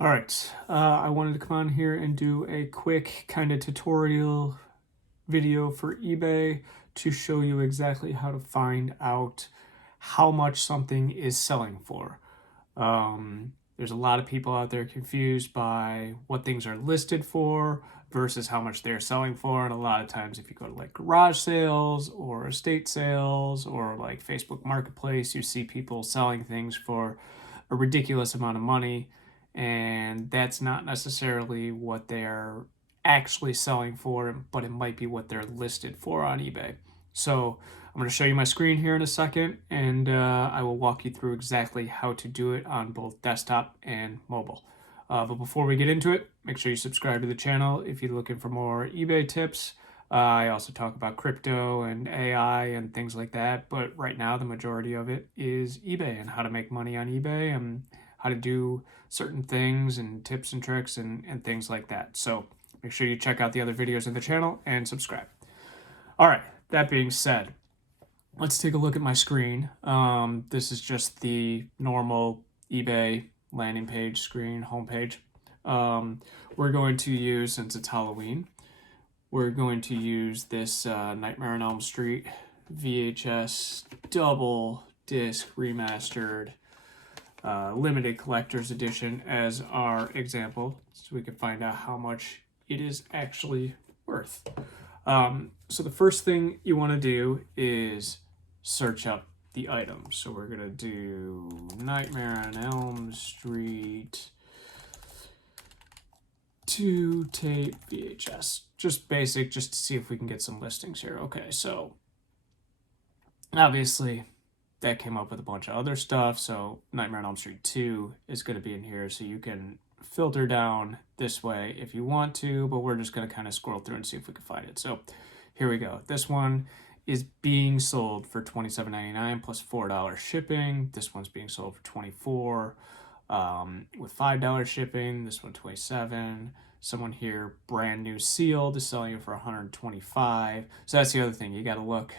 All right, I wanted to come on here and do a quick kind of tutorial video for eBay to show you exactly how to find out how much something is selling for. There's a lot of people out there confused by what things are listed for versus how much they're selling for. And a lot of times, if you go to like garage sales or estate sales or like Facebook Marketplace, you see people selling things for a ridiculous amount of money. And that's not necessarily what they're actually selling for, but it might be what they're listed for on eBay. So I'm going to show you my screen here in a second, and I will walk you through exactly how to do it on both desktop and mobile. But before we get into it, make sure you subscribe to the channel if you're looking for more eBay tips. I also talk about crypto and AI and things like that, but right now the majority of it is eBay and how to make money on eBay and how to do certain things and tips and tricks and things like that. So make sure you check out the other videos in the channel and subscribe. All right, that being said, let's take a look at my screen. This is just the normal eBay landing page screen, homepage. We're going to use, since it's Halloween, we're going to use this Nightmare on Elm Street VHS double disc remastered limited collector's edition as our example, so we can find out how much it is actually worth. So the first thing you want to do is search up the items. So we're going to do Nightmare on Elm Street 2 tape VHS. Just basic, just to see if we can get some listings here. Okay, so obviously that came up with a bunch of other stuff. So Nightmare on Elm Street 2 is going to be in here, so you can filter down this way if you want to, but we're just going to kind of scroll through and see if we can find it. So here we go. This one is being sold for $27.99 plus $4 shipping. This one's being sold for $24 with $5 shipping. This one $27. Someone here, brand new sealed, is selling it for $125. So that's the other thing. You got to look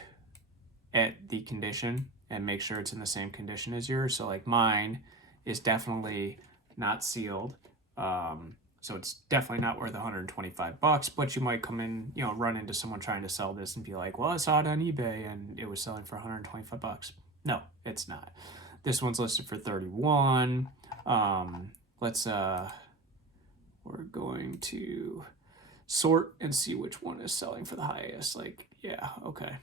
at the condition and make sure it's in the same condition as yours. So like mine is definitely not sealed. So it's definitely not worth $125, but you might come in, run into someone trying to sell this and be like, well, I saw it on eBay and it was selling for $125. No, it's not. This one's listed for $31. We're going to sort and see which one is selling for the highest. Like, yeah, okay.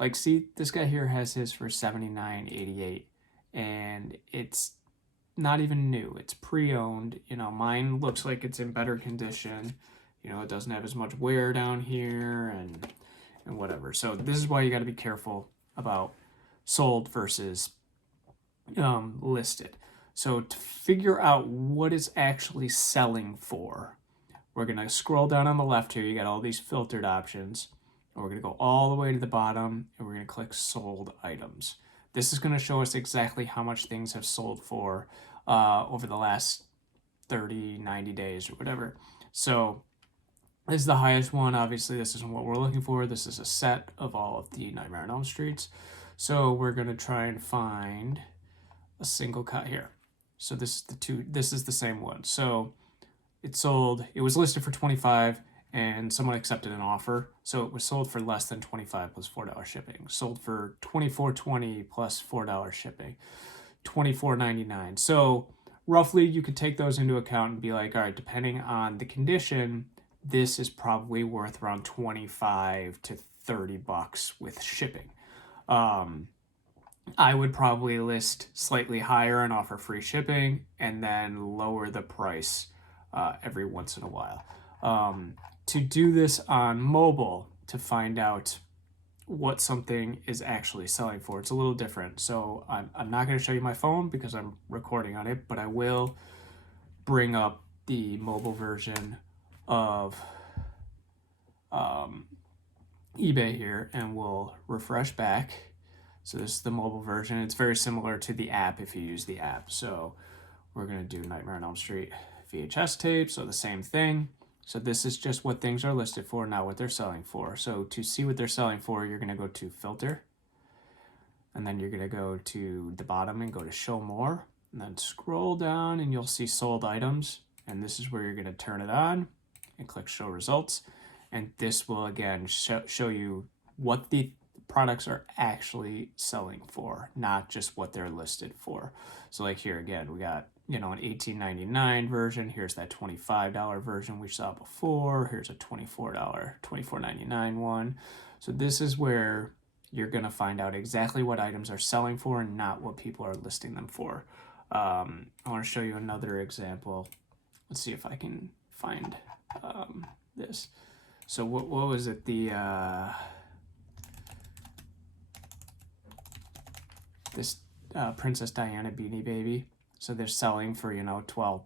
Like, see, this guy here has his for $79.88, and it's not even new. It's pre-owned. Mine looks like it's in better condition. It doesn't have as much wear down here and whatever. So this is why you got to be careful about sold versus listed. So to figure out what it's actually selling for, we're going to scroll down on the left here. You got all these filtered options. And we're going to go all the way to the bottom, and we're going to click sold items. This is going to show us exactly how much things have sold for over the last 30, 90 days or whatever. So this is the highest one. Obviously, this isn't what we're looking for. This is a set of all of the Nightmare on Elm Streets. So we're going to try and find a single cut here. So this is the same one. So it was listed for $25 and someone accepted an offer. So it was sold for less than $25 plus $4 shipping. Sold for $24.20 plus $4 shipping. $24.99. So roughly you could take those into account and be like, all right, depending on the condition, this is probably worth around $25 to $30 with shipping. I would probably list slightly higher and offer free shipping, and then lower the price every once in a while. To do this on mobile, to find out what something is actually selling for, it's a little different. So I'm not going to show you my phone because I'm recording on it, but I will bring up the mobile version of eBay here, and we'll refresh back. So this is the mobile version. It's very similar to the app if you use the app. So we're going to do Nightmare on Elm Street VHS tape, so the same thing. So this is just what things are listed for, not what they're selling for. So to see what they're selling for, you're going to go to Filter, and then you're going to go to the bottom and go to Show More, and then scroll down and you'll see Sold Items. and this is where you're going to turn it on and click show results. And this will again show you what the products are actually selling for, not just what they're listed for. So like here again, we got, you know, an $18.99 version. Here's that $25 version we saw before. Here's a $24.99 one. So this is where you're going to find out exactly what items are selling for and not what people are listing them for. I want to show you another example. Let's see if I can find this. So what was it? This Princess Diana Beanie Baby. So they're selling for, you know, $12,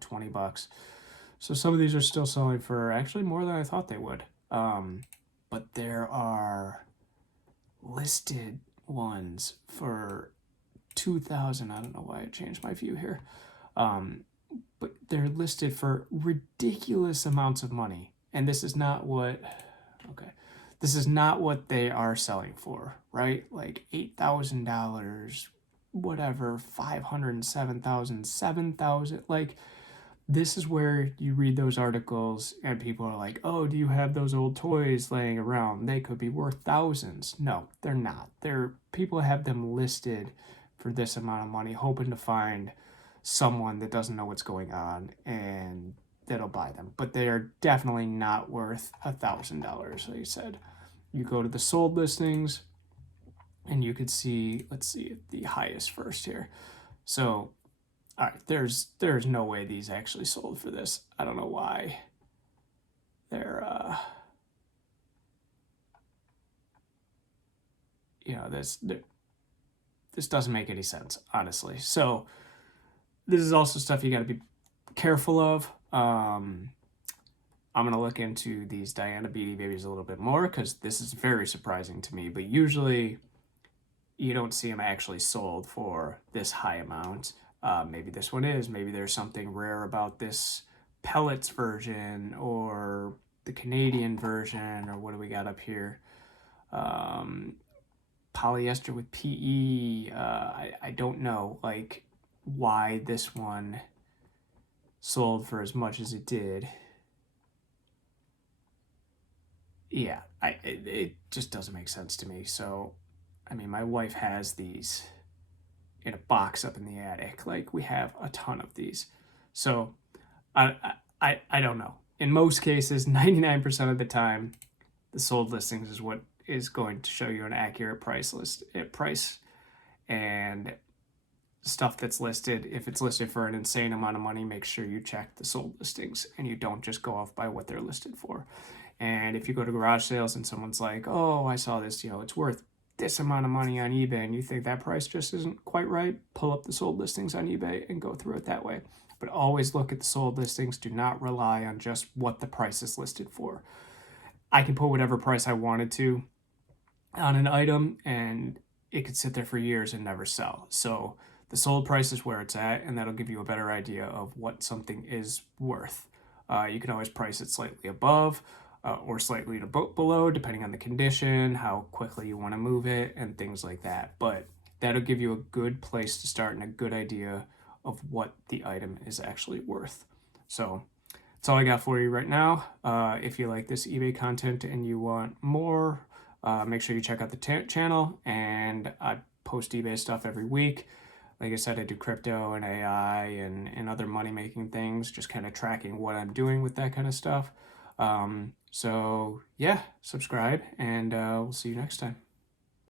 $20. So some of these are still selling for actually more than I thought they would. But there are listed ones for 2,000. I don't know why I changed my view here. But they're listed for ridiculous amounts of money. And this is not what, this is not what they are selling for, right? Like $8,000, whatever, $507,000, $7,000. Like, this is where you read those articles and people are like, oh, do you have those old toys laying around? They could be worth thousands. No, they're not. People have them listed for this amount of money, hoping to find someone that doesn't know what's going on and that'll buy them. But they are definitely not worth $1,000, like I said. You go to the sold listings and you could see, let's see the highest first here. So, all right, there's no way these actually sold for this. I don't know why they're, you know, this doesn't make any sense, honestly. So this is also stuff you got to be careful of. I'm going to look into these Diana Beanie Babies a little bit more because this is very surprising to me. But usually you don't see them actually sold for this high amount. Maybe this one is. Maybe there's something rare about this pellets version or the Canadian version, or what do we got up here? Polyester with PE. I don't know, like, why this one sold for as much as it did. Yeah, it just doesn't make sense to me. So, I mean, my wife has these in a box up in the attic. Like, we have a ton of these. So, I don't know. In most cases, 99% of the time, the sold listings is what is going to show you an accurate price, and stuff that's listed. If it's listed for an insane amount of money, make sure you check the sold listings and you don't just go off by what they're listed for. And if you go to garage sales and someone's like, oh, I saw this, you know, it's worth this amount of money on eBay, and you think that price just isn't quite right, pull up the sold listings on eBay and go through it that way. But always look at the sold listings. Do not rely on just what the price is listed for. I can put whatever price I wanted to on an item and it could sit there for years and never sell. So the sold price is where it's at, and that'll give you a better idea of what something is worth. You can always price it slightly above or slightly below, depending on the condition, how quickly you want to move it, and things like that. But that'll give you a good place to start and a good idea of what the item is actually worth. So that's all I got for you right now. If you like this eBay content and you want more, make sure you check out the channel, and I post eBay stuff every week. Like I said, I do crypto and AI and other money-making things, just kind of tracking what I'm doing with that kind of stuff. So yeah, subscribe, and we'll see you next time.